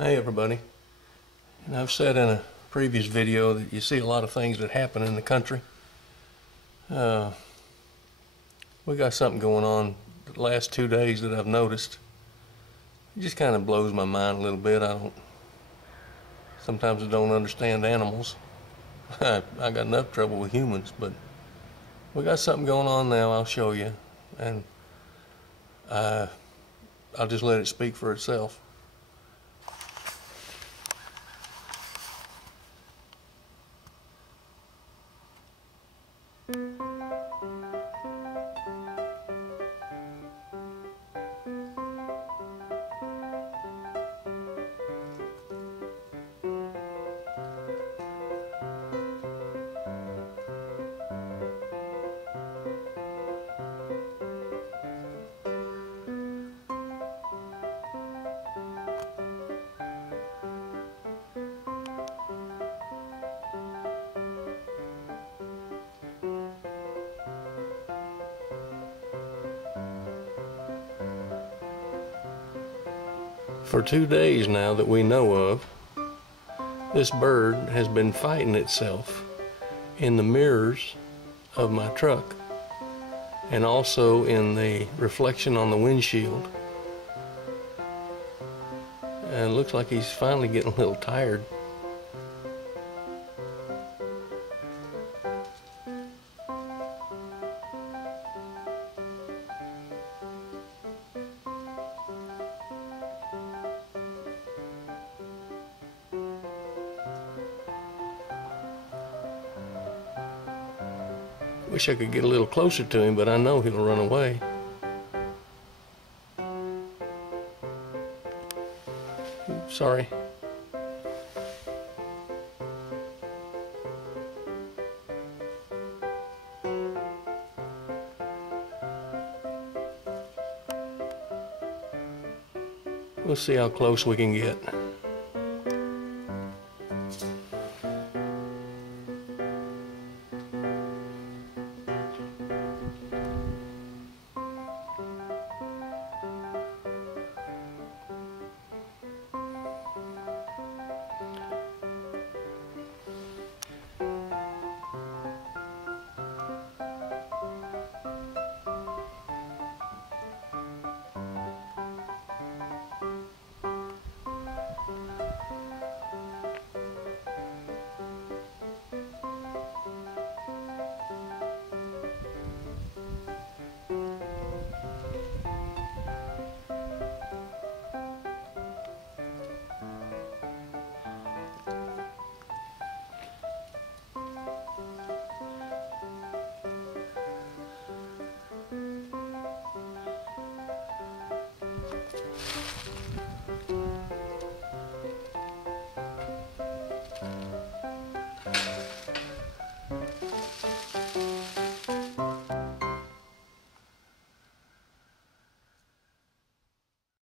Hey everybody, and I've said in a previous video that you see a lot of things that happen in the country. We got something going on the last 2 days that I've noticed. It just kind of blows my mind a little bit. Sometimes I don't understand animals. I got enough trouble with humans, but we got something going on now. I'll show you, and I'll just let it speak for itself. For 2 days now that we know of, this bird has been fighting itself in the mirrors of my truck and also in the reflection on the windshield. And it looks like he's finally getting a little tired. Wish I could get a little closer to him, but I know he'll run away. Sorry. We'll see how close we can get.